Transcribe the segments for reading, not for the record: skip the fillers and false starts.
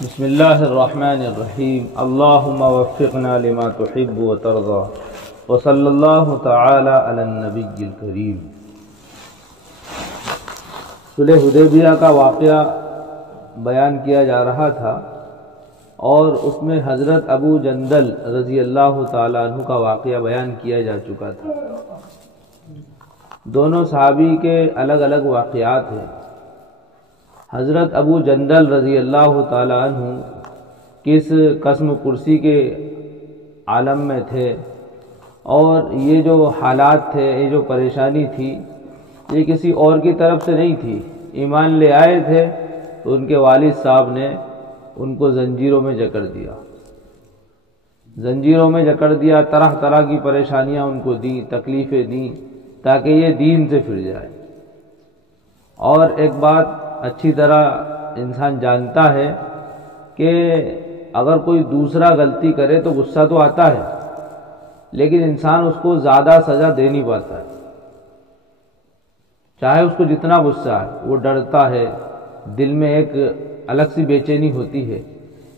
بسم اللہ الرحمن الرحیم اللہم وفقنا لما تحب وترضى وصلی اللہ تعالی علی النبی الکریم۔ صلح حدیبیہ کا واقعہ بیان کیا جا رہا تھا اور اس میں حضرت ابو جندل رضی اللہ تعالی عنہ کا واقعہ بیان کیا جا چکا تھا۔ دونوں صحابی کے الگ الگ واقعات ہیں۔ حضرت ابو جندل رضی اللہ تعالی عنہ کس قسم کرسی کے عالم میں تھے، اور یہ جو حالات تھے، یہ جو پریشانی تھی، یہ کسی اور کی طرف سے نہیں تھی۔ ایمان لے آئے تھے تو ان کے والد صاحب نے ان کو زنجیروں میں جکڑ دیا، زنجیروں میں جکڑ دیا، طرح طرح کی پریشانیاں ان کو دیں، تکلیفیں دیں تاکہ یہ دین سے پھر جائے۔ اور ایک بات اچھی طرح انسان جانتا ہے کہ اگر کوئی دوسرا غلطی کرے تو غصہ تو آتا ہے، لیکن انسان اس کو زیادہ سزا دے نہیں پاتا ہے۔ چاہے اس کو جتنا غصہ ہے، وہ ڈرتا ہے، دل میں ایک الگ سی بے چینی ہوتی ہے،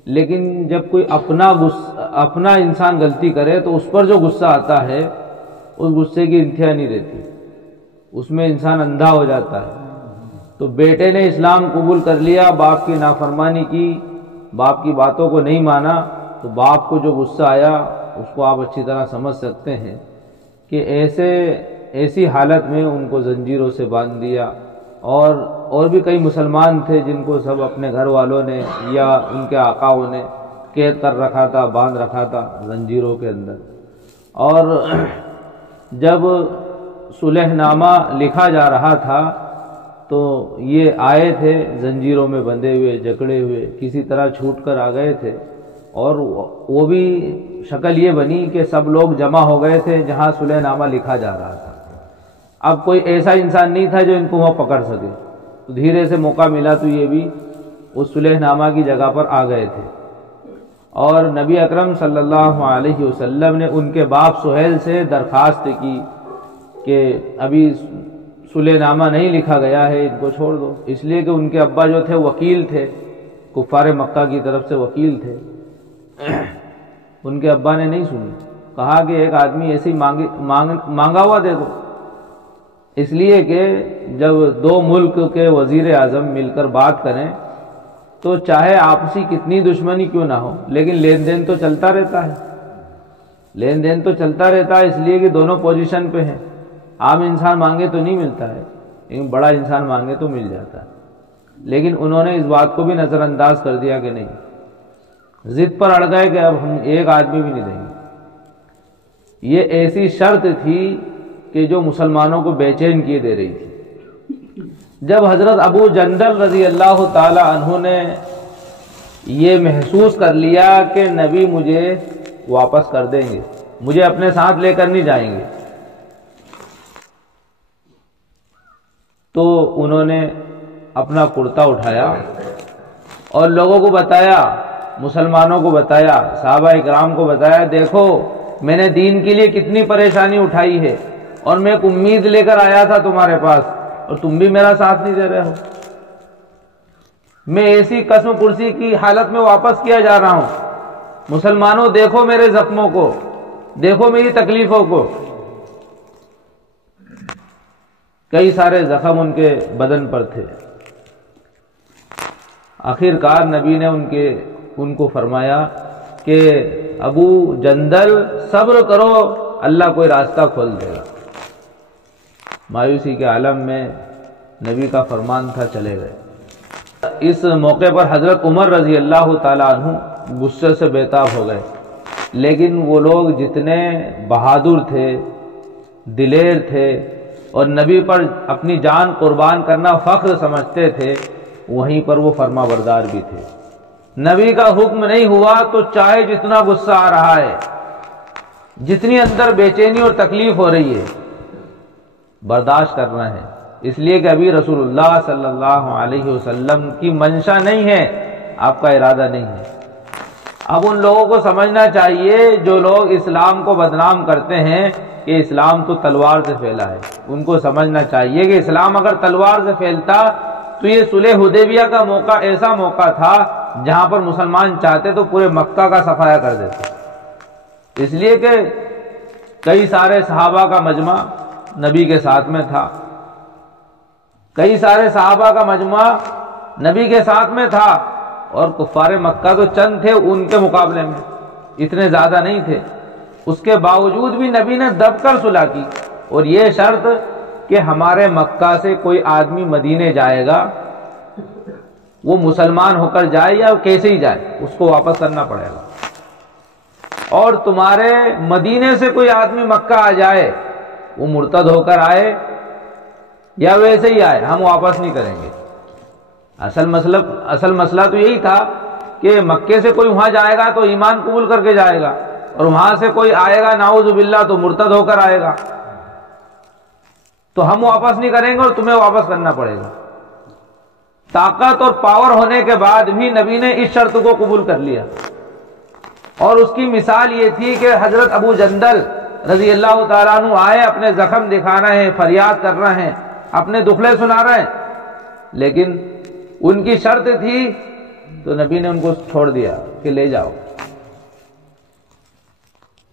لیکن جب کوئی اپنا انسان غلطی کرے تو اس پر جو غصہ آتا ہے، اس غصے کی انتہا نہیں رہتی، اس میں انسان اندھا ہو جاتا ہے۔ تو بیٹے نے اسلام قبول کر لیا، باپ کی نافرمانی کی، باپ کی باتوں کو نہیں مانا، تو باپ کو جو غصہ آیا اس کو آپ اچھی طرح سمجھ سکتے ہیں کہ ایسی حالت میں ان کو زنجیروں سے باندھ دیا۔ اور بھی کئی مسلمان تھے جن کو سب اپنے گھر والوں نے یا ان کے آقاؤں نے قید کر رکھا تھا، باندھ رکھا تھا زنجیروں کے اندر۔ اور جب صلح نامہ لکھا جا رہا تھا تو یہ آئے تھے زنجیروں میں بندھے ہوئے، جکڑے ہوئے، کسی طرح چھوٹ کر آ گئے تھے، اور وہ بھی شکل یہ بنی کہ سب لوگ جمع ہو گئے تھے جہاں صلح نامہ لکھا جا رہا تھا۔ اب کوئی ایسا انسان نہیں تھا جو ان کو وہاں پکڑ سکے، تو دھیرے سے موقع ملا تو یہ بھی اس صلح نامہ کی جگہ پر آ گئے تھے۔ اور نبی اکرم صلی اللہ علیہ وسلم نے ان کے باپ سہیل سے درخواست کی کہ ابھی صلح نامہ نہیں لکھا گیا ہے، ان کو چھوڑ دو، اس لیے کہ ان کے ابا جو تھے وکیل تھے، کفار مکہ کی طرف سے وکیل تھے۔ ان کے ابا نے نہیں سنی، کہا کہ ایک آدمی ایسے ہی مانگا ہوا دے دو، اس لیے کہ جب دو ملک کے وزیر اعظم مل کر بات کریں تو چاہے آپسی کتنی دشمنی کیوں نہ ہو، لیکن لین دین تو چلتا رہتا ہے، لین دین تو چلتا رہتا ہے، اس لیے کہ دونوں پوزیشن پہ ہیں۔ عام انسان مانگے تو نہیں ملتا ہے، لیکن بڑا انسان مانگے تو مل جاتا ہے۔ لیکن انہوں نے اس بات کو بھی نظر انداز کر دیا کہ نہیں، ضد پر اڑ گئے کہ اب ہم ایک آدمی بھی نہیں دیں گے۔ یہ ایسی شرط تھی کہ جو مسلمانوں کو بے چین کیے دے رہی تھی۔ جب حضرت ابو جندل رضی اللہ تعالی عنہ نے یہ محسوس کر لیا کہ نبی مجھے واپس کر دیں گے، مجھے اپنے ساتھ لے کر نہیں جائیں گے، تو انہوں نے اپنا کرتا اٹھایا اور لوگوں کو بتایا، مسلمانوں کو بتایا، صحابہ اکرام کو بتایا، دیکھو میں نے دین کے لیے کتنی پریشانی اٹھائی ہے، اور میں ایک امید لے کر آیا تھا تمہارے پاس، اور تم بھی میرا ساتھ نہیں دے رہے ہو۔ میں ایسی قسم کرسی کی حالت میں واپس کیا جا رہا ہوں، مسلمانوں دیکھو میرے زخموں کو، دیکھو میری تکلیفوں کو۔ کئی سارے زخم ان کے بدن پر تھے۔ آخر کار نبی نے ان کو فرمایا کہ ابو جندل صبر کرو، اللہ کوئی راستہ کھول دے گا۔ مایوسی کے عالم میں نبی کا فرمان تھا، چلے گئے۔ اس موقع پر حضرت عمر رضی اللہ تعالی عنہ غصے سے بے تاب ہو گئے، لیکن وہ لوگ جتنے بہادر تھے، دلیر تھے، اور نبی پر اپنی جان قربان کرنا فخر سمجھتے تھے، وہیں پر وہ فرما بردار بھی تھے۔ نبی کا حکم نہیں ہوا تو چاہے جتنا غصہ آ رہا ہے، جتنی اندر بے چینی اور تکلیف ہو رہی ہے، برداشت کرنا ہے، اس لیے کہ ابھی رسول اللہ صلی اللہ علیہ وسلم کی منشا نہیں ہے، آپ کا ارادہ نہیں ہے۔ اب ان لوگوں کو سمجھنا چاہیے جو لوگ اسلام کو بدنام کرتے ہیں کہ اسلام تو تلوار سے پھیلا ہے، ان کو سمجھنا چاہیے کہ اسلام اگر تلوار سے پھیلتا تو یہ صلح حدیبیہ کا موقع ایسا موقع تھا جہاں پر مسلمان چاہتے تو پورے مکہ کا صفایا کر دیتے، اس لیے کہ کئی سارے صحابہ کا مجمع نبی کے ساتھ میں تھا، کئی سارے صحابہ کا مجمع نبی کے ساتھ میں تھا، اور کفار مکہ تو چند تھے ان کے مقابلے میں، اتنے زیادہ نہیں تھے۔ اس کے باوجود بھی نبی نے دب کر صلح کی، اور یہ شرط کہ ہمارے مکہ سے کوئی آدمی مدینے جائے گا، وہ مسلمان ہو کر جائے یا کیسے ہی جائے، اس کو واپس کرنا پڑے گا، اور تمہارے مدینے سے کوئی آدمی مکہ آ جائے، وہ مرتد ہو کر آئے یا ویسے ہی آئے، ہم واپس نہیں کریں گے۔ اصل مسئلہ تو یہی تھا کہ مکے سے کوئی وہاں جائے گا تو ایمان قبول کر کے جائے گا، اور وہاں سے کوئی آئے گا نعوذ باللہ تو مرتد ہو کر آئے گا، تو ہم واپس نہیں کریں گے اور تمہیں واپس کرنا پڑے گا۔ طاقت اور پاور ہونے کے بعد بھی نبی نے اس شرط کو قبول کر لیا، اور اس کی مثال یہ تھی کہ حضرت ابو جندل رضی اللہ تعالیٰ عنہ آئے، اپنے زخم دکھا رہے ہیں، فریاد کر رہے ہیں، اپنے دکھلے سنا رہے ہیں، لیکن ان کی شرط تھی تو نبی نے ان کو چھوڑ دیا کہ لے جاؤ۔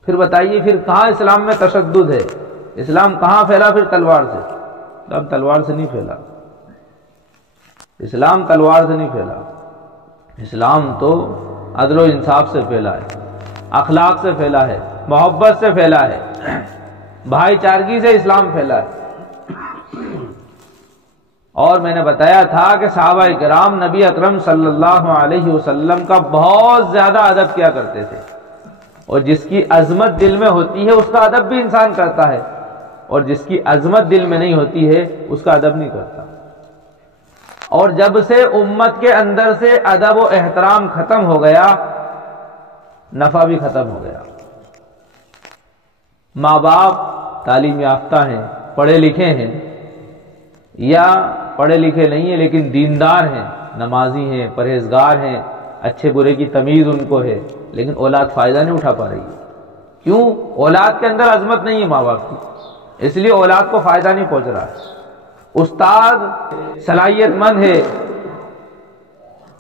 پھر بتائیے پھر کہاں اسلام میں تشدد ہے؟ اسلام کہاں پھیلا پھر؟ تلوار سے۔ اسلام تلوار سے نہیں پھیلا، اسلام تلوار سے نہیں پھیلا، اسلام تو عدل و انصاف سے پھیلا ہے، اخلاق سے پھیلا ہے، محبت سے پھیلا ہے، بھائی چارگی سے اسلام پھیلا ہے۔ اور میں نے بتایا تھا کہ صحابہ کرام نبی اکرم صلی اللہ علیہ وسلم کا بہت زیادہ ادب کیا کرتے تھے، اور جس کی عظمت دل میں ہوتی ہے اس کا ادب بھی انسان کرتا ہے، اور جس کی عظمت دل میں نہیں ہوتی ہے اس کا ادب نہیں کرتا۔ اور جب سے امت کے اندر سے ادب و احترام ختم ہو گیا، نفع بھی ختم ہو گیا۔ ماں باپ تعلیم یافتہ ہیں، پڑھے لکھے ہیں، یا پڑھے لکھے نہیں ہیں لیکن دیندار ہیں، نمازی ہیں، پرہیزگار ہیں، اچھے برے کی تمیز ان کو ہے، لیکن اولاد فائدہ نہیں اٹھا پا رہی ہے۔ کیوں؟ اولاد کے اندر عظمت نہیں ہے ماں باپ کی، اس لیے اولاد کو فائدہ نہیں پہنچ رہا ہے۔ استاد صلاحیت مند ہے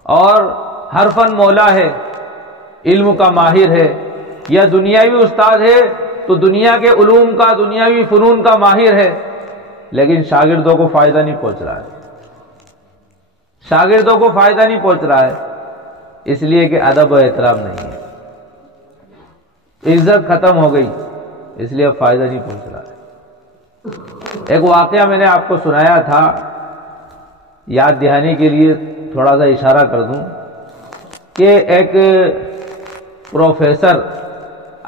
اور ہر فن مولا ہے، علم کا ماہر ہے، یا دنیاوی استاد ہے تو دنیا کے علوم کا، دنیاوی فنون کا ماہر ہے، لیکن شاگردوں کو فائدہ نہیں پہنچ رہا ہے، شاگردوں کو فائدہ نہیں پہنچ رہا ہے، اس لیے کہ ادب و احترام نہیں ہے، عزت ختم ہو گئی، اس لیے اب فائدہ نہیں پہنچ رہا ہے۔ ایک واقعہ میں نے آپ کو سنایا تھا، یاد دہانی کے لیے تھوڑا سا اشارہ کر دوں کہ ایک پروفیسر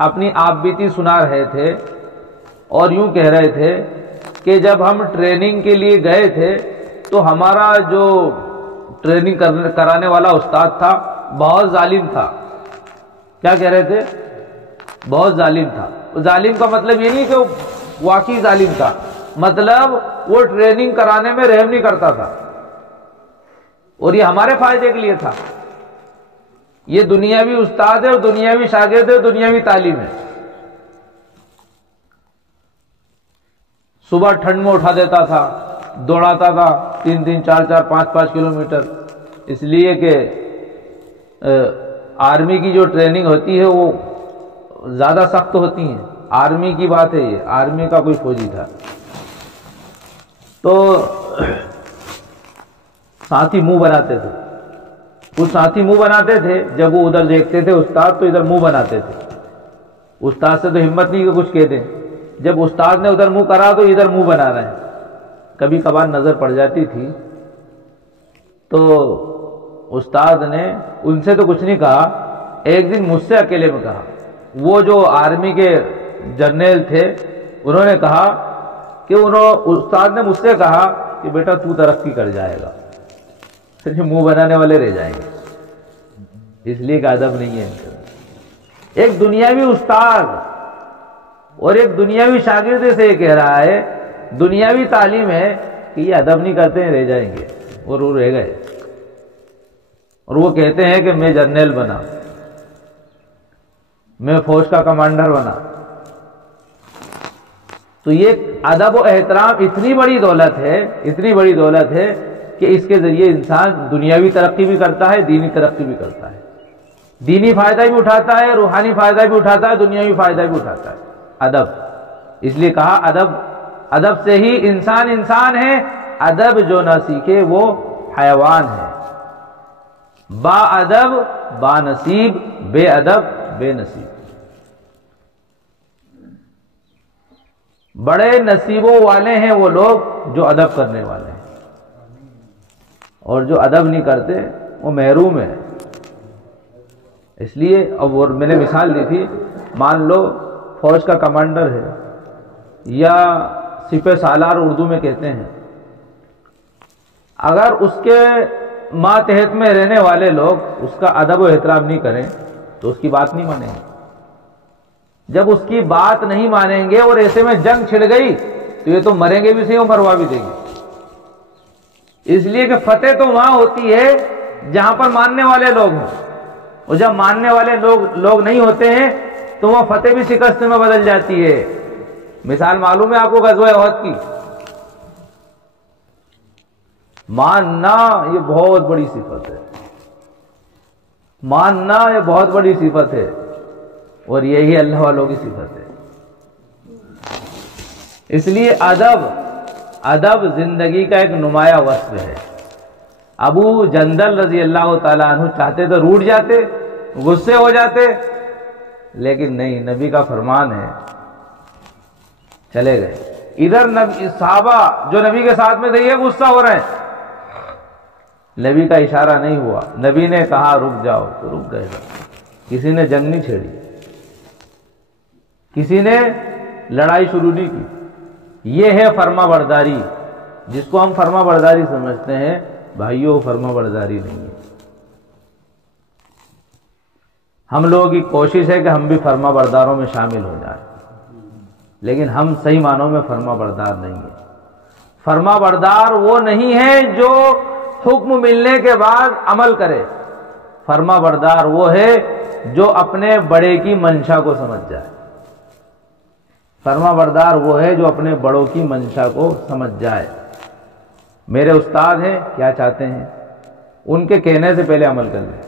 اپنی آپ بیتی سنا رہے تھے، اور یوں کہہ رہے تھے کہ جب ہم ٹریننگ کے لیے گئے تھے تو ہمارا جو ٹریننگ کرانے والا استاد تھا بہت ظالم تھا۔ کیا کہہ رہے تھے؟ بہت ظالم تھا۔ ظالم کا مطلب یہ نہیں کہ وہ واقعی ظالم تھا، مطلب وہ ٹریننگ کرانے میں رحم نہیں کرتا تھا، اور یہ ہمارے فائدے کے لیے تھا۔ یہ دنیاوی استاد ہے اور دنیاوی شاگرد ہے، دنیاوی تعلیم ہے۔ صبح ٹھنڈ میں اٹھا دیتا تھا، دوڑاتا تھا 3-3, 4-4, 5-5 کلومیٹر، اس لیے کہ آرمی کی جو ٹریننگ ہوتی ہے وہ زیادہ سخت ہوتی ہیں۔ آرمی کی بات ہے، یہ آرمی کا کوئی فوجی تھا، تو ساتھی منہ بناتے تھے، کچھ ساتھی منہ بناتے تھے، جب وہ ادھر دیکھتے تھے استاد تو ادھر منہ بناتے تھے۔ استاد سے تو ہمت نہیں کہ کچھ کہہ دیں، جب استاد نے ادھر منہ کرا تو ادھر منہ بنا رہے ہیں۔ کبھی کبھار نظر پڑ جاتی تھی تو استاد نے ان سے تو کچھ نہیں کہا، ایک دن مجھ سے اکیلے میں کہا۔ وہ جو آرمی کے جرنیل تھے انہوں نے کہا کہ استاد نے مجھ سے کہا کہ بیٹا تو ترقی کر جائے گا، صرف منہ بنانے والے رہ جائیں گے، اس لیے کہ ادب نہیں ہے۔ ایک دنیاوی استاد اور ایک دنیاوی شاگرد سے یہ کہہ رہا ہے، دنیاوی تعلیم ہے کہ یہ ادب نہیں کرتے ہیں، رہ جائیں گے، اور وہ رہ گئے، اور وہ کہتے ہیں کہ میں جرنیل بنا، میں فوج کا کمانڈر بنا۔ تو یہ ادب و احترام اتنی بڑی دولت ہے، اتنی بڑی دولت ہے کہ اس کے ذریعے انسان دنیاوی ترقی بھی کرتا ہے، دینی ترقی بھی کرتا ہے، دینی فائدہ بھی اٹھاتا ہے، روحانی فائدہ بھی اٹھاتا ہے، دنیاوی فائدہ بھی اٹھاتا ہے۔ ادب، اس لیے کہا ادب سے ہی انسان ہے، ادب جو نہ سیکھے وہ حیوان ہے۔ با ادب با نصیب، بے ادب بے نصیب۔ بڑے نصیبوں والے ہیں وہ لوگ جو ادب کرنے والے ہیں، اور جو ادب نہیں کرتے وہ محروم ہے۔ اس لیے اب میں نے مثال دی تھی، مان لو فوج کا کمانڈر ہے یا سپہ سالار اردو میں کہتے ہیں، اگر اس کے ماتحت میں رہنے والے لوگ اس کا ادب و احترام نہیں کریں تو اس کی بات نہیں مانیں گے۔ جب اس کی بات نہیں مانیں گے اور ایسے میں جنگ چھڑ گئی تو یہ تو مریں گے بھی صحیح اور مروا بھی دیں گے۔ اس لیے کہ فتح تو وہاں ہوتی ہے جہاں پر ماننے والے لوگ ہوں، اور جب ماننے والے لوگ نہیں ہوتے ہیں تو وہ فتح بھی شکست میں بدل جاتی ہے۔ مثال معلوم ہے آپ کو غزوہ احد کی۔ ماننا یہ بہت بڑی صفت ہے، ماننا یہ بہت بڑی صفت ہے، اور یہی اللہ والوں کی صفت ہے۔ اس لیے ادب زندگی کا ایک نمایاں وصف ہے۔ ابو جندل رضی اللہ تعالیٰ عنہ چاہتے تو روٹ جاتے، غصے ہو جاتے، لیکن نہیں، نبی کا فرمان ہے، چلے گئے۔ ادھر صحابہ جو نبی کے ساتھ میں تھے یہ غصہ ہو رہے ہیں، نبی کا اشارہ نہیں ہوا، نبی نے کہا رک جاؤ تو رک گئے۔ کسی نے جنگ نہیں چھیڑی، کسی نے لڑائی شروع نہیں کی۔ یہ ہے فرما برداری، جس کو ہم فرما برداری سمجھتے ہیں، بھائیوں فرما برداری نہیں ہے۔ ہم لوگوں کی کوشش ہے کہ ہم بھی فرما برداروں میں شامل ہو جائیں، لیکن ہم صحیح معنوں میں فرما بردار نہیں ہیں۔ فرما بردار وہ نہیں ہے جو حکم ملنے کے بعد عمل کرے، فرما بردار وہ ہے جو اپنے بڑے کی منشا کو سمجھ جائے۔ فرما بردار وہ ہے جو اپنے بڑوں کی منشا کو سمجھ جائے۔ میرے استاد ہیں، کیا چاہتے ہیں، ان کے کہنے سے پہلے عمل کر لیں۔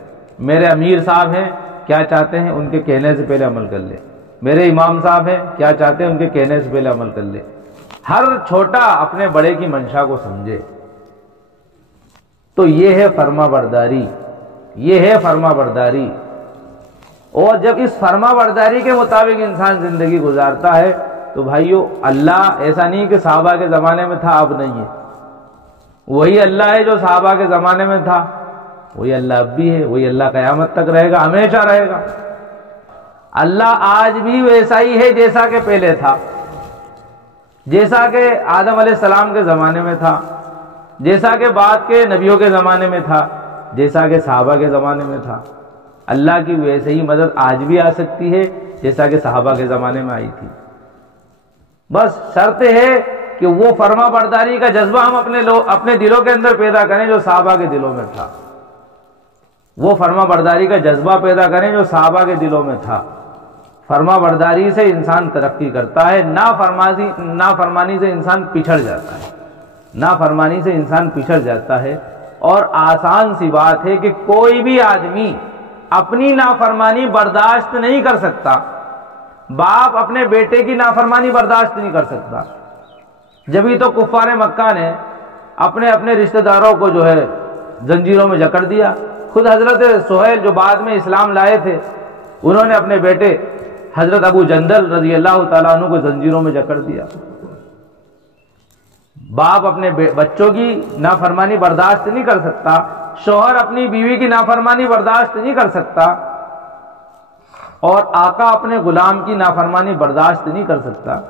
میرے امیر صاحب ہیں، کیا چاہتے ہیں، ان کے کہنے سے پہلے عمل کر لیں۔ میرے امام صاحب ہیں، کیا چاہتے ہیں، ان کے کہنے سے پہلے عمل کر لیں۔ ہر چھوٹا اپنے بڑے کی منشا کو سمجھے، تو یہ ہے فرما برداری، یہ ہے فرما برداری۔ اور جب اس فرما برداری کے مطابق انسان زندگی گزارتا ہے تو بھائیو، اللہ ایسا نہیں کہ صحابہ کے زمانے میں تھا اب نہیں ہے، وہی اللہ ہے جو صحابہ کے زمانے میں تھا، وہی اللہ اب بھی ہے، وہی اللہ قیامت تک رہے گا، ہمیشہ رہے گا۔ اللہ آج بھی ویسا ہی ہے جیسا کہ پہلے تھا، جیسا کہ آدم علیہ السلام کے زمانے میں تھا، جیسا کہ بعد کے نبیوں کے زمانے میں تھا، جیسا کہ صحابہ کے زمانے میں تھا۔ اللہ کی ویسے ہی مدد آج بھی آ سکتی ہے جیسا کہ صحابہ کے زمانے میں آئی تھی۔ بس شرط ہے کہ وہ فرما برداری کا جذبہ ہم اپنے دلوں کے اندر پیدا کریں جو صحابہ کے دلوں میں تھا، وہ فرما برداری کا جذبہ پیدا کریں جو صحابہ کے دلوں میں تھا۔ فرما برداری سے انسان ترقی کرتا ہے، نافرمانی سے انسان پچھڑ جاتا ہے، نافرمانی سے انسان پچھڑ جاتا ہے۔ اور آسان سی بات ہے کہ کوئی بھی آدمی اپنی نافرمانی برداشت نہیں کر سکتا، باپ اپنے بیٹے کی نافرمانی برداشت نہیں کر سکتا۔ جبھی تو کفار مکہ نے اپنے رشتہ داروں کو جو ہے زنجیروں میں جکڑ دیا۔ خود حضرت سہیل جو بعد میں اسلام لائے تھے، انہوں نے اپنے بیٹے حضرت ابو جندل رضی اللہ تعالیٰ عنہ کو زنجیروں میں جکڑ دیا۔ باپ اپنے بچوں کی نافرمانی برداشت نہیں کر سکتا، شوہر اپنی بیوی کی نافرمانی برداشت نہیں کر سکتا، اور آقا اپنے غلام کی نافرمانی برداشت نہیں کر سکتا۔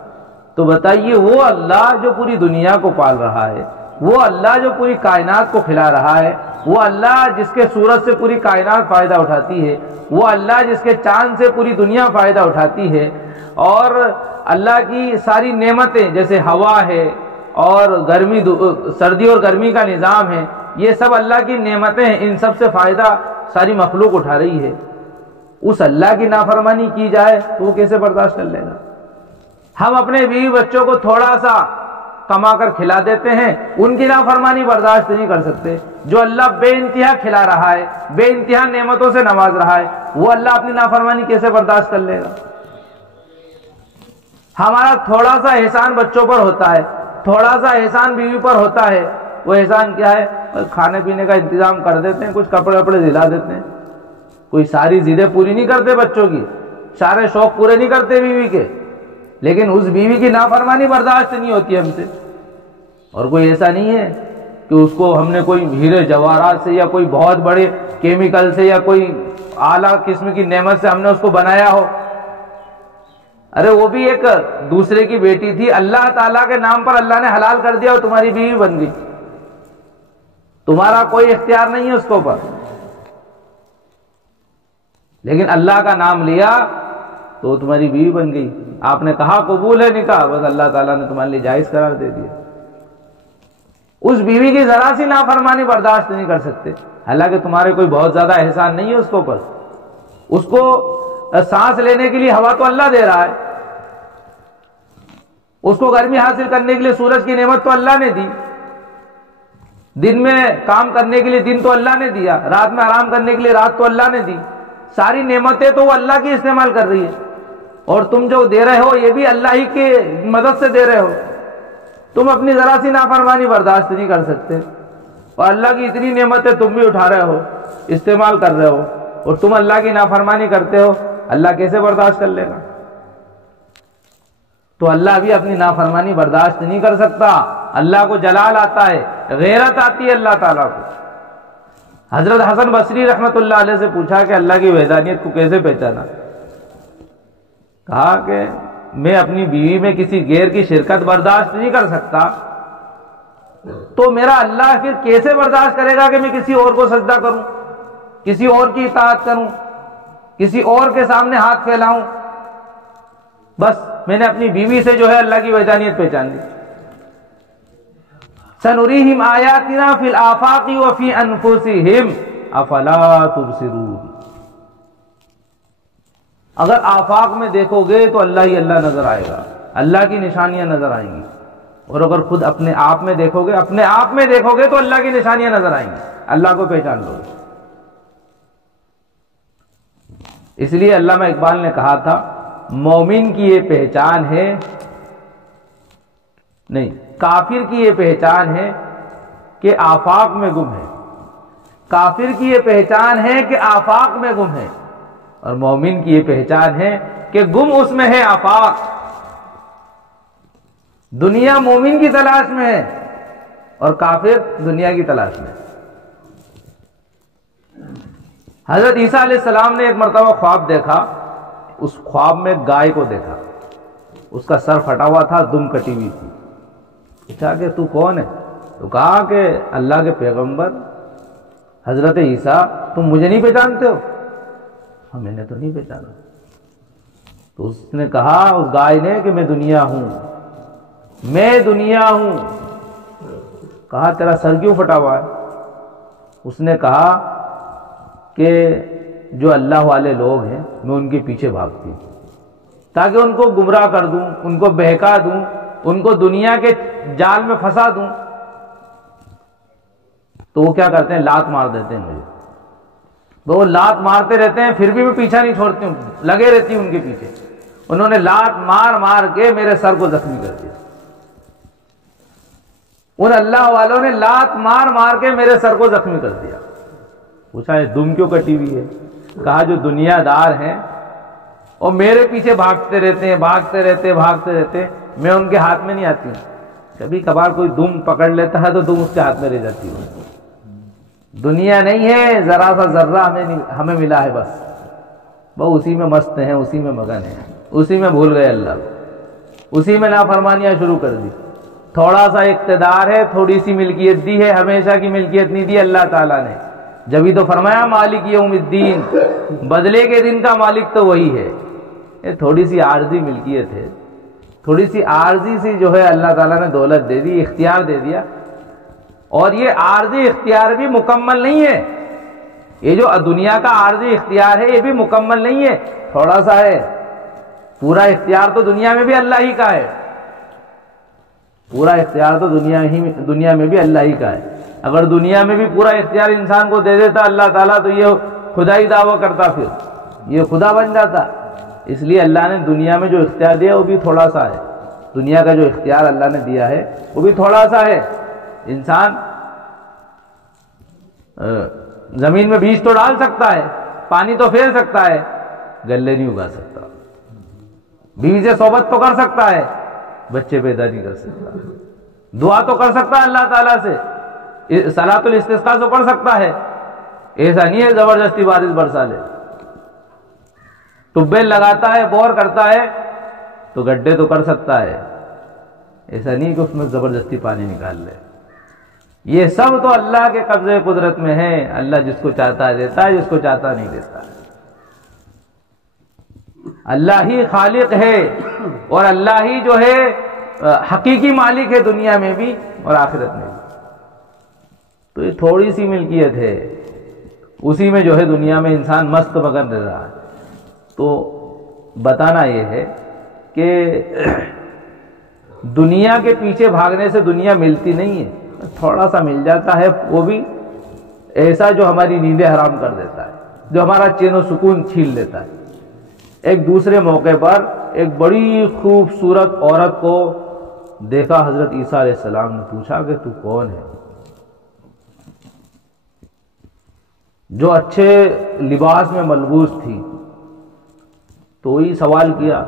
تو بتائیے وہ اللہ جو پوری دنیا کو پال رہا ہے، وہ اللہ جو پوری کائنات کو کھلا رہا ہے، وہ اللہ جس کے سورج سے پوری کائنات فائدہ اٹھاتی ہے، وہ اللہ جس کے چاند سے پوری دنیا فائدہ اٹھاتی ہے، اور اللہ کی ساری نعمتیں جیسے ہوا ہے اور سردی اور گرمی کا نظام ہے، یہ سب اللہ کی نعمتیں ہیں، ان سب سے فائدہ ساری مخلوق اٹھا رہی ہے۔ اس اللہ کی نافرمانی کی جائے تو وہ کیسے برداشت کر لے گا؟ ہم اپنے بیوی بچوں کو تھوڑا سا کما کر کھلا دیتے ہیں، ان کی نافرمانی برداشت نہیں کر سکتے۔ جو اللہ بے انتہا کھلا رہا ہے، بے انتہا نعمتوں سے نواز رہا ہے، وہ اللہ اپنی نافرمانی کیسے برداشت کر لے گا؟ ہمارا تھوڑا سا احسان بچوں پر ہوتا ہے، تھوڑا سا احسان بیوی پر ہوتا ہے، وہ احسان کیا ہے؟ کھانے پینے کا انتظام کر دیتے ہیں، کچھ کپڑے وپڑے دلا دیتے ہیں، کوئی ساری ضدیں پوری نہیں کرتے بچوں کی، سارے شوق پورے نہیں کرتے بیوی کے، لیکن اس بیوی کی نافرمانی برداشت نہیں ہوتی ہم سے۔ اور کوئی ایسا نہیں ہے کہ اس کو ہم نے کوئی ہیرے جواہرات سے یا کوئی بہت بڑے کیمیکل سے یا کوئی اعلیٰ قسم کی نعمت سے ہم نے اس کو بنایا ہو۔ ارے وہ بھی ایک دوسرے کی بیٹی تھی، اللہ تعالیٰ کے نام پر اللہ نے حلال کر دیا اور تمہاری بیوی بن گئی، تمہارا کوئی اختیار نہیں ہے اس کے اوپر، لیکن اللہ کا نام لیا تو وہ تمہاری بیوی بن گئی۔ آپ نے کہا قبول ہے نکاح، بس اللہ تعالیٰ نے تمہارے لیے جائز قرار دے دیا۔ اس بیوی کی ذرا سی نافرمانی برداشت نہیں کر سکتے، حالانکہ تمہارے کوئی بہت زیادہ احسان نہیں ہے اس کے اوپر۔ اس کو سانس لینے کے لیے ہوا تو اللہ دے رہا ہے، اس کو گرمی حاصل کرنے کے لیے سورج کی نعمت تو اللہ نے دی، دن میں کام کرنے کے لیے دن تو اللہ نے دیا، رات میں آرام کرنے کے لیے رات تو اللہ نے دی، ساری نعمتیں تو وہ اللہ کی استعمال کر رہی ہے، اور تم جو دے رہے ہو یہ بھی اللہ ہی کی مدد سے دے رہے ہو۔ تم اپنی ذرا سی نافرمانی برداشت نہیں کر سکتے، اور اللہ کی اتنی نعمتیں تم بھی اٹھا رہے ہو، استعمال کر رہے ہو، اور تم اللہ کی نافرمانی کرتے ہو، اللہ کیسے برداشت کر لے گا؟ تو اللہ بھی اپنی نافرمانی برداشت نہیں کر سکتا۔ اللہ کو جلال آتا ہے، غیرت آتی ہے اللہ تعالیٰ کو۔ حضرت حسن بصری رحمۃ اللہ علیہ سے پوچھا کہ اللہ کی وحدانیت کو کیسے پہچانا؟ کہا کہ میں اپنی بیوی میں کسی غیر کی شرکت برداشت نہیں کر سکتا، تو میرا اللہ پھر کیسے برداشت کرے گا کہ میں کسی اور کو سجدہ کروں، کسی اور کی اطاعت کروں، کسی اور کے سامنے ہاتھ پھیلاؤں؟ بس میں نے اپنی بیوی سے جو ہے اللہ کی وحدانیت پہچان لی۔ سنریہم آیاتنا فی الآفاق وفی انفسہم افلا تبصرون۔ اگر آفاق میں دیکھو گے تو اللہ ہی اللہ نظر آئے گا، اللہ کی نشانیاں نظر آئیں گی، اور اگر خود اپنے آپ میں دیکھو گے، اپنے آپ میں دیکھو گے تو اللہ کی نشانیاں نظر آئیں گی، اللہ کو پہچان لو گے۔ اس لیے علامہ اقبال نے کہا تھا مومن کی یہ پہچان ہے، نہیں کافر کی یہ پہچان ہے کہ آفاق میں گم ہے، کافر کی یہ پہچان ہے کہ آفاق میں گم ہے، اور مومن کی یہ پہچان ہے کہ گم اس میں ہے آفاق۔ دنیا مومن کی تلاش میں ہے اور کافر دنیا کی تلاش میں۔ حضرت عیسیٰ علیہ السلام نے ایک مرتبہ خواب دیکھا، اس خواب میں گائے کو دیکھا، اس کا سر پھٹا ہوا تھا، دم کٹی ہوئی تھی۔ پوچھا کہ تو کون ہے؟ تو کہا کہ اللہ کے پیغمبر حضرت عیسیٰ، تم مجھے نہیں پہچانتے ہو؟ ہاں میں نے تو نہیں پہچانا۔ تو اس نے کہا، اس گائے نے، کہ میں دنیا ہوں، میں دنیا ہوں۔ کہا تیرا سر کیوں پھٹا ہوا ہے؟ اس نے کہا کہ جو اللہ والے لوگ ہیں میں ان کے پیچھے بھاگتی ہوں تاکہ ان کو گمراہ کر دوں، ان کو بہکا دوں، ان کو دنیا کے جال میں پھنسا دوں۔ تو وہ کیا کرتے ہیں؟ لات مار دیتے ہیں مجھے۔ تو وہ لات مارتے رہتے ہیں، پھر بھی میں پیچھا نہیں چھوڑتی ہوں، لگے رہتی ہوں ان کے پیچھے۔ انہوں نے لات مار مار کے میرے سر کو زخمی کر دیا۔ ان اللہ والوں نے لات مار مار کے میرے سر کو زخمی کر دیا۔ پوچھا یہ دم کیوں کٹی ہوئی ہے؟ کہا جو دنیا دار ہیں اور میرے پیچھے بھاگتے رہتے ہیں، بھاگتے رہتے بھاگتے رہتے، میں ان کے ہاتھ میں نہیں آتی ہوں۔ کبھی کبھار کوئی دم پکڑ لیتا ہے تو دم اس کے ہاتھ میں رہ جاتی ہے۔ دنیا نہیں ہے، ذرا سا ذرہ ہمیں ملا ہے، بس وہ اسی میں مست ہیں، اسی میں مگن ہیں، اسی میں بھول گئے اللہ، اسی میں نافرمانیاں شروع کر دی۔ تھوڑا سا اقتدار ہے، تھوڑی سی ملکیت دی ہے، ہمیشہ کی ملکیت نہیں دی اللہ تعالیٰ نے۔ جبھی تو فرمایا مالک یوم الدین، بدلے کے دن کا مالک تو وہی ہے۔ یہ تھوڑی سی عارضی ملکیت ہے، تھوڑی سی عارضی سی جو ہے اللہ تعالیٰ نے دولت دے دی، اختیار دے دیا، اور یہ عارضی اختیار بھی مکمل نہیں ہے۔ یہ جو دنیا کا عارضی اختیار ہے یہ بھی مکمل نہیں ہے، تھوڑا سا ہے، پورا اختیار تو دنیا میں بھی اللہ ہی کا ہے۔ پورا اختیار تو دنیا میں بھی اللہ ہی کا ہے۔ اگر دنیا میں بھی پورا اختیار انسان کو دے دیتا اللہ تعالیٰ تو یہ خدائی دعویٰ کرتا، پھر یہ خدا بن جاتا۔ اس لیے اللہ نے دنیا میں جو اختیار دیا وہ بھی تھوڑا سا ہے، دنیا کا جو اختیار اللہ نے دیا ہے وہ بھی تھوڑا سا ہے۔ انسان زمین میں بیج تو ڈال سکتا ہے، پانی تو پھیر سکتا ہے، گلے نہیں اگا سکتا۔ بیوی سے صحبت تو کر سکتا ہے، بچے پیدا نہیں کر سکتا۔ دعا تو کر سکتا ہے اللہ تعالیٰ سے، صلاۃ الاستسقاء تو پڑھ سکتا ہے، ایسا نہیں ہے زبردستی بارش برسا لے۔ ٹیوب ویل لگاتا ہے، بور کرتا ہے تو گڈھے تو کر سکتا ہے، ایسا نہیں کہ اس میں زبردستی پانی نکال لے۔ یہ سب تو اللہ کے قبضے قدرت میں ہے، اللہ جس کو چاہتا ہے دیتا ہے، جس کو چاہتا نہیں دیتا ہے۔ اللہ ہی خالق ہے اور اللہ ہی جو ہے حقیقی مالک ہے دنیا میں بھی اور آخرت میں بھی۔ تو یہ تھوڑی سی ملکیت ہے، اسی میں جو ہے دنیا میں انسان مست مگن رہ رہا ہے۔ تو بتانا یہ ہے کہ دنیا کے پیچھے بھاگنے سے دنیا ملتی نہیں ہے، تھوڑا سا مل جاتا ہے، وہ بھی ایسا جو ہماری نیندیں حرام کر دیتا ہے، جو ہمارا چین و سکون چھین لیتا ہے۔ ایک دوسرے موقع پر ایک بڑی خوبصورت عورت کو دیکھا، حضرت عیسیٰ علیہ السلام نے پوچھا کہ تو کون ہے؟ جو اچھے لباس میں ملبوس تھی، تو وہی سوال کیا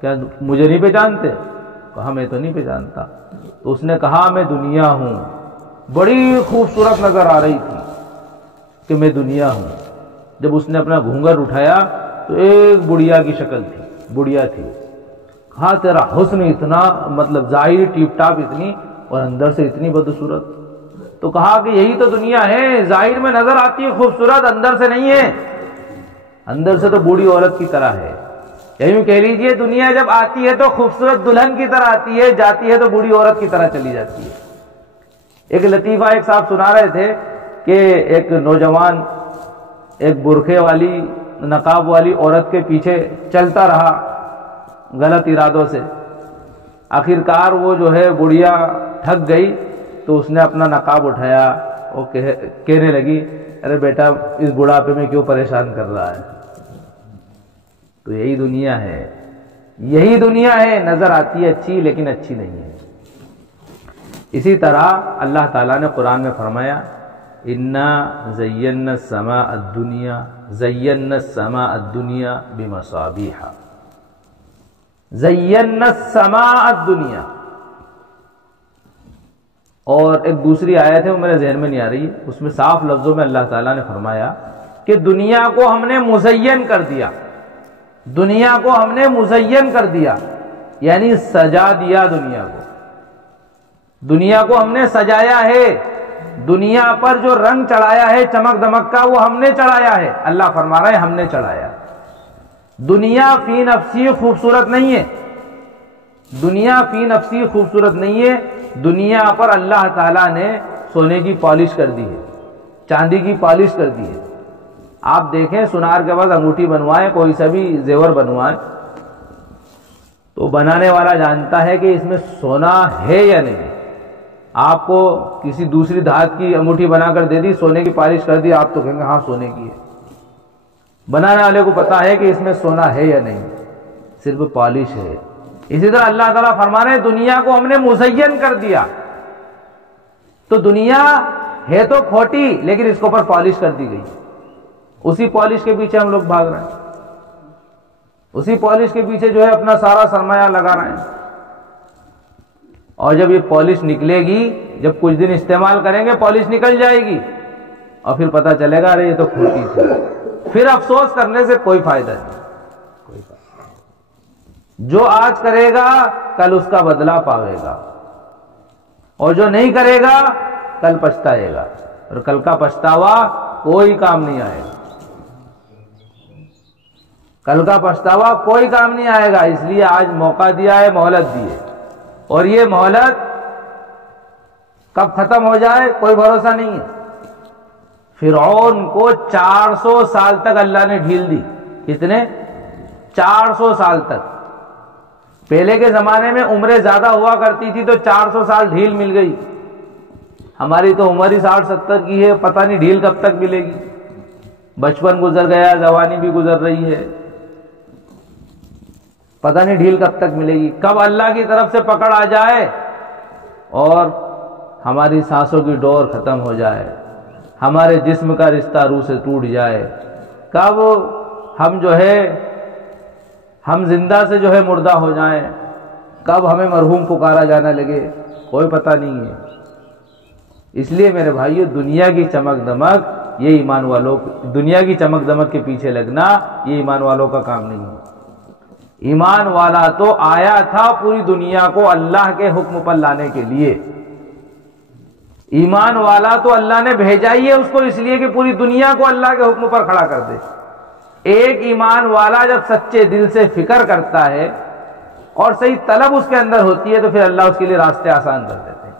کیا مجھے نہیں پہچانتے؟ کہا میں تو نہیں پہچانتا۔ تو اس نے کہا میں دنیا ہوں۔ بڑی خوبصورت نظر آ رہی تھی کہ میں دنیا ہوں۔ جب اس نے اپنا گھونگھر اٹھایا تو ایک بڑھیا کی شکل تھی، بڑھیا تھی۔ کہا تیرا حسن اتنا، مطلب ظاہر ٹیپ ٹاپ اتنی اور اندر سے اتنی بدصورت۔ تو کہا کہ یہی تو دنیا ہے، ظاہر میں نظر آتی ہے خوبصورت، اندر سے نہیں ہے، اندر سے تو بوڑھی عورت کی طرح ہے۔ یوں کہہ لیجئے دنیا جب آتی ہے تو خوبصورت دلہن کی طرح آتی ہے، جاتی ہے تو بوڑھی عورت کی طرح چلی جاتی ہے۔ ایک لطیفہ ایک صاحب سنا رہے تھے کہ ایک نوجوان ایک برقعے والی، نقاب والی عورت کے پیچھے چلتا رہا غلط ارادوں سے۔ آخر کار وہ جو ہے بڑھیا تھک گئی تو اس نے اپنا نقاب اٹھایا اور کہنے لگی ارے بیٹا اس بڑھاپے میں کیوں پریشان کر رہا ہے؟ تو یہی دنیا ہے، یہی دنیا ہے، نظر آتی ہے اچھی لیکن اچھی نہیں ہے۔ اسی طرح اللہ تعالیٰ نے قرآن میں فرمایا انا زینا السماء الدنیا زینا السماء الدنیا بمصابیح، زینا السماء الدنیا۔ اور ایک دوسری آیت ہے وہ میرے ذہن میں نہیں آ رہی، اس میں صاف لفظوں میں اللہ تعالیٰ نے فرمایا کہ دنیا کو ہم نے مزین کر دیا، دنیا کو ہم نے مزین کر دیا، یعنی سجا دیا دنیا کو، دنیا کو ہم نے سجایا ہے، دنیا پر جو رنگ چڑھایا ہے چمک دمک کا وہ ہم نے چڑھایا ہے۔ اللہ فرما رہا ہے ہم نے چڑھایا۔ دنیا فی نفسی خوبصورت نہیں ہے، دنیا فی نفسی خوبصورت نہیں ہے، دنیا پر اللہ تعالیٰ نے سونے کی پالش کر دی ہے، چاندی کی پالش کر دی ہے۔ آپ دیکھیں سنار کے بعد انگوٹھی بنوائیں، کوئی سا بھی زیور بنوائیں تو بنانے والا جانتا ہے کہ اس میں سونا ہے یا نہیں۔ آپ کو کسی دوسری دھات کی انگوٹھی بنا کر دے دی، سونے کی پالش کر دی، آپ تو کہیں گے ہاں سونے کی ہے۔ بنانے والے کو پتا ہے کہ اس میں سونا ہے یا نہیں، صرف پالش ہے۔ اسی طرح اللہ تعالیٰ فرما رہے ہیں دنیا کو ہم نے مزین کر دیا، تو دنیا ہے تو کھوٹی لیکن اس کے اوپر پالش کر دی گئی، اسی پالش کے پیچھے ہم لوگ بھاگ رہے ہیں، اسی پالش کے پیچھے جو ہے اپنا سارا سرمایہ لگا رہے ہیں۔ اور جب یہ پالش نکلے گی، جب کچھ دن استعمال کریں گے پالش نکل جائے گی اور پھر پتہ چلے گا ارے یہ تو کھوٹی تھی، پھر افسوس کرنے سے کوئی فائدہ نہیں، کوئی فائدہ نہیں۔ جو آج کرے گا کل اس کا بدلہ پاوے گا، اور جو نہیں کرے گا کل پچھتائے گا، اور کل کا پچھتاوا کوئی کام نہیں آئے گا، کل کا پچھتاوا کوئی کام نہیں آئے گا۔ اس لیے آج موقع دیا ہے، مہلت دی ہے، اور یہ مہلت کب ختم ہو جائے کوئی بھروسہ نہیں ہے۔ فرعون کو 400 سال تک اللہ نے ڈھیل دی، کتنے؟ 400 سال تک۔ پہلے کے زمانے میں عمریں زیادہ ہوا کرتی تھی تو 400 سال ڈھیل مل گئی، ہماری تو عمر ہی 60-70 کی ہے، پتہ نہیں ڈھیل کب تک ملے گی، بچپن گزر گیا، جوانی بھی گزر رہی ہے، پتہ نہیں ڈھیل کب تک ملے گی، کب اللہ کی طرف سے پکڑ آ جائے اور ہماری سانسوں کی ڈور ختم ہو جائے، ہمارے جسم کا رشتہ روح سے ٹوٹ جائے، کب ہم زندہ سے مردہ ہو جائیں، کب ہمیں مرحوم پکارا جانا لگے، کوئی پتہ نہیں ہے۔ اس لیے میرے بھائیو، دنیا کی چمک دمک یہ ایمان والوں، دنیا کی چمک دمک کے پیچھے لگنا یہ ایمان والوں کا کام نہیں ہے۔ ایمان والا تو آیا تھا پوری دنیا کو اللہ کے حکم پر لانے کے لیے، ایمان والا تو اللہ نے بھیجا ہی ہے اس کو اس لیے کہ پوری دنیا کو اللہ کے حکم پر کھڑا کر دے۔ ایک ایمان والا جب سچے دل سے فکر کرتا ہے اور صحیح طلب اس کے اندر ہوتی ہے تو پھر اللہ اس کے لیے راستے آسان کر دیتے ہیں۔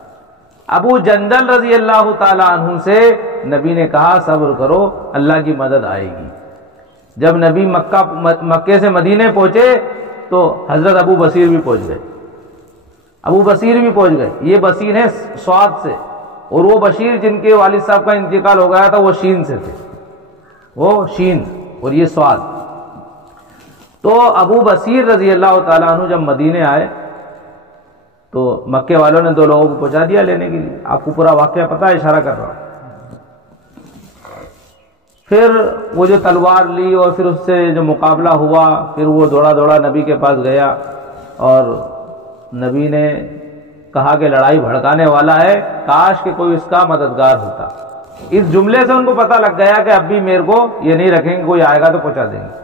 ابو جندل رضی اللہ تعالی عنہ سے نبی نے کہا صبر کرو، اللہ کی مدد آئے گی۔ جب نبی مکے سے مدینے پہنچے تو حضرت ابو بصیر بھی پہنچ گئے، ابو بصیر بھی پہنچ گئے۔ یہ بصیر ہے سواد سے، اور وہ بشیر جن کے والد صاحب کا انتقال ہو گیا تھا وہ شین سے تھے، وہ شین اور یہ سواد۔ تو ابو بصیر رضی اللہ تعالیٰ عنہ جب مدینے آئے تو مکے والوں نے 2 لوگوں کو پہنچا دیا لینے کے لیے، آپ کو پورا واقعہ پتہ ہے، اشارہ کر رہا ہوں۔ پھر وہ جو تلوار لی اور پھر اس سے جو مقابلہ ہوا، پھر وہ دوڑا نبی کے پاس گیا اور نبی نے کہا کہ لڑائی بھڑکانے والا ہے، کاش کہ کوئی اس کا مددگار ہوتا۔ اس جملے سے ان کو پتہ لگ گیا کہ اب بھی میرے کو یہ نہیں رکھیں گے، کوئی آئے گا تو پہنچا دیں گے۔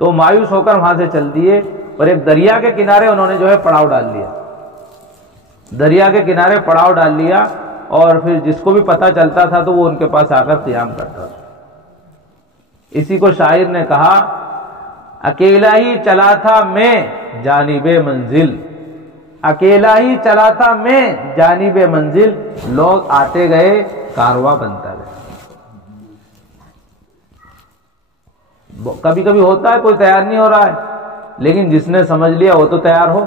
تو مایوس ہو کر وہاں سے چل دیے اور ایک دریا کے کنارے انہوں نے پڑاؤ ڈال لیا، دریا کے کنارے پڑاؤ ڈال لیا، اور پھر جس کو بھی پتہ چلتا تھا تو وہ ان کے پاس آ کر قیام کرتا تھا۔ اسی کو شاعر نے کہا، اکیلا ہی چلا تھا میں جانب منزل، اکیلا ہی چلا تھا میں جانب منزل، لوگ آتے گئے کارواں بنتا گیا۔ کبھی کبھی ہوتا ہے کوئی تیار نہیں ہو رہا ہے، لیکن جس نے سمجھ لیا وہ تو تیار ہو۔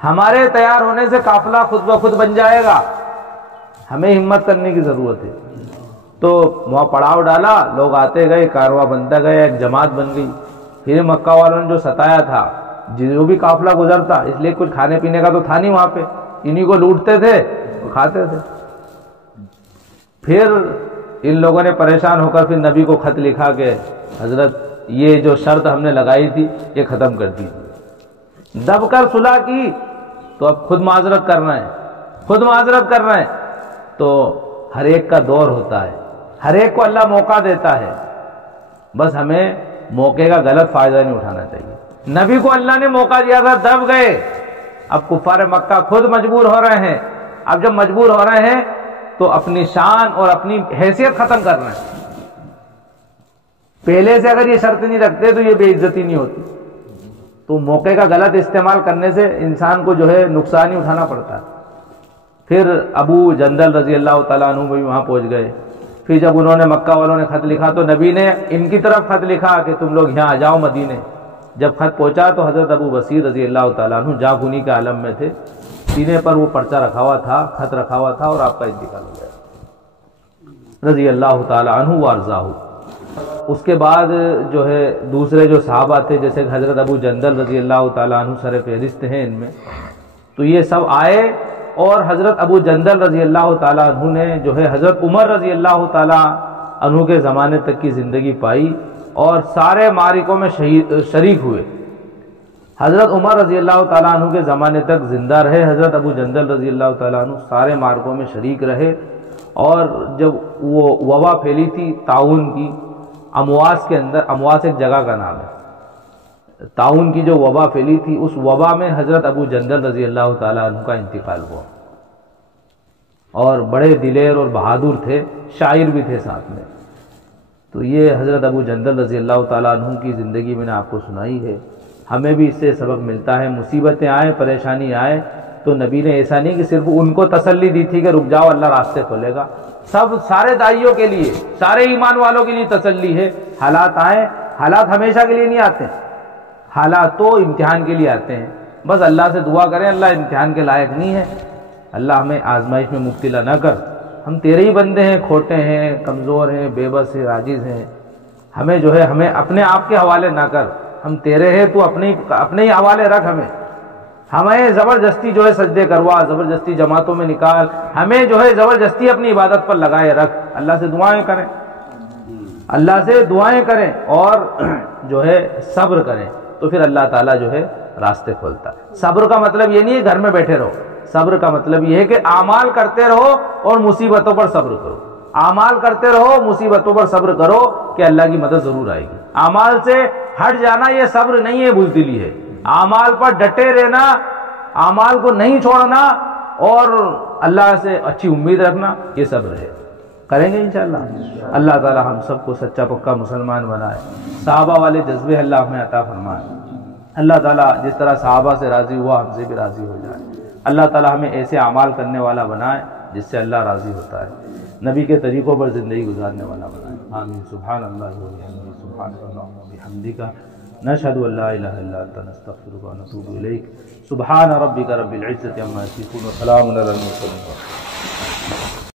ہمارے تیار ہونے سے قافلہ خود بخود بن جائے گا، ہمیں ہمت کرنے کی ضرورت ہے۔ تو وہاں پڑاؤ ڈالا، لوگ آتے گئے، کارواں بنتا گیا، ایک جماعت بن گئی۔ پھر مکہ والوں نے جو ستایا تھا، جو بھی قافلہ گزرتا، اس لیے کچھ کھانے پینے کا تو تھا نہیں وہاں پہ، انہی کو لوٹتے تھے اور کھاتے تھے۔ پھر ان لوگوں نے پریشان ہو کر پھر نبی کو خط لکھا کہ حضرت یہ جو شرط ہم نے لگائی تھی یہ ختم کر دیجیے۔ دب کر صلح کی تو اب خود معذرت کرنا ہے، خود معذرت کرنا ہے۔ تو ہر ایک کا دور ہوتا ہے، ہر ایک کو اللہ موقع دیتا ہے، بس ہمیں موقع کا غلط فائدہ نہیں اٹھانا چاہیے۔ نبی کو اللہ نے موقع دیا تھا، دب گئے۔ اب کفار مکہ خود مجبور ہو رہے ہیں، اب جب مجبور ہو رہے ہیں تو اپنی شان اور اپنی حیثیت ختم کر رہے ہیں۔ پہلے سے اگر یہ شرط نہیں رکھتے تو یہ بے عزتی نہیں ہوتی۔ تو موقع کا غلط استعمال کرنے سے انسان کو نقصان ہی اٹھانا پڑتا ہے۔ پھر ابو جندل رضی اللہ تعالیٰ عنہ بھی وہاں پہنچ گئے۔ پھر جب انہوں نے مکہ والوں نے خط لکھا تو نبی نے ان کی طرف خط لکھا کہ تم لوگ یہاں آ جاؤ مدینے۔ جب خط پہنچا تو حضرت ابو بصیر رضی اللہ تعالیٰ عنہ جاں کنی کے عالم میں تھے، سینے پر وہ پرچہ رکھا ہوا تھا، خط رکھا ہوا تھا، اور آپ کا انتقال ہو گیا رضی اللہ تعالیٰ عنہ وارضاہ۔ اس کے بعد دوسرے جو صحابہ تھے، جیسے حضرت ابو جندل رضی اللہ تعالیٰ عنہ سر فہرست ہیں ان میں، تو یہ سب آئے اور حضرت ابو جندل رضی اللہ تعالیٰ عنہ نے حضرت عمر رضی اللہ تعالیٰ عنہ کے زمانے تک کی زندگی پائی اور سارے معرکوں میں شریک ہوئے۔ حضرت عمر رضی اللہ تعالیٰ عنہ کے زمانے تک زندہ رہے، حضرت ابو جندل رضی اللہ تعالیٰ عنہ سارے معرکوں میں شریک رہے۔ اور جب وہ وبا پھیلی تھی طاعون کی، امواس کے اندر، امواس ایک جگہ کا نام ہے، طاعون کی جو وبا پھیلی تھی، اس وبا میں حضرت ابو جندل رضی اللہ تعالیٰ عنہ کا انتقال ہوا۔ اور بڑے دلیر اور بہادر تھے، شاعر بھی تھے ساتھ میں۔ تو یہ حضرت ابو جندل رضی اللہ تعالیٰ عنہ کی زندگی میں نے آپ کو سنائی ہے۔ ہمیں بھی اس سے سبق ملتا ہے، مصیبتیں آئیں، پریشانی آئے تو نبی نے ایسا نہیں کہ صرف ان کو تسلی دی تھی کہ رک جاؤ اللہ راستے کھولے گا، سارے داعیوں کے لیے، سارے ایمان والوں کے لیے تسلی ہے۔ حالات آئیں، حالات ہمیشہ کے لیے نہیں آتے، حالات تو امتحان کے لیے آتے ہیں، بس اللہ سے دعا کریں اللہ امتحان کے لائق نہیں ہے، اللہ ہمیں آزمائش میں مبتلا نہ کر، ہم تیرے ہی بندے ہیں، کھوٹے ہیں، کمزور ہیں، بے بس ہیں، عاجز ہیں، ہمیں جو ہے ہمیں اپنے آپ کے حوالے نہ کر، ہم تیرے ہیں، تو اپنے ہی حوالے رکھ، ہمیں زبردستی جو ہے سجدے کروا، زبردستی جماعتوں میں نکال، ہمیں جو ہے زبردستی اپنی عبادت پر لگائے رکھ۔ اللہ سے دعائیں کریں، اللہ سے دعائیں کریں اور جو ہے صبر کریں، تو پھر اللہ تعالیٰ جو ہے راستے کھولتا ہے۔ صبر کا مطلب یہ نہیں ہے گھر میں بیٹھے رہو، صبر کا مطلب یہ ہے کہ اعمال کرتے رہو اور مصیبتوں پر صبر کرو، اعمال کرتے رہو، مصیبتوں پر صبر کرو کہ اللہ کی مدد ضرور آئے گی۔ اعمال سے ہٹ جانا یہ صبر نہیں ہے، بزدلی ہے۔ اعمال پر ڈٹے رہنا، اعمال کو نہیں چھوڑنا اور اللہ سے اچھی امید رکھنا، یہ صبر ہے۔ کریں گے انشاءاللہ۔ اللہ تعالی ہم سب کو سچا پکا مسلمان بنائے، صحابہ والے جذبے اللہ ہمیں عطا فرمائے۔ اللہ تعالیٰ جس طرح صحابہ سے راضی ہوا ہم سے بھی راضی ہو جائے۔ اللہ تعالیٰ ہمیں ایسے اعمال کرنے والا بنائے جس سے اللہ راضی ہوتا ہے، نبی کے طریقوں پر زندگی گزارنے والا بنائے۔ آمین۔ سبحان اللہ و بحمدہ، سبحان اللہ و بحمدک، نشہد ان لا الہ الا انت، نستغفرک و نتوب الیک۔ سبحان ربک رب العزۃ عما یصفون، وسلام علی المرسلین۔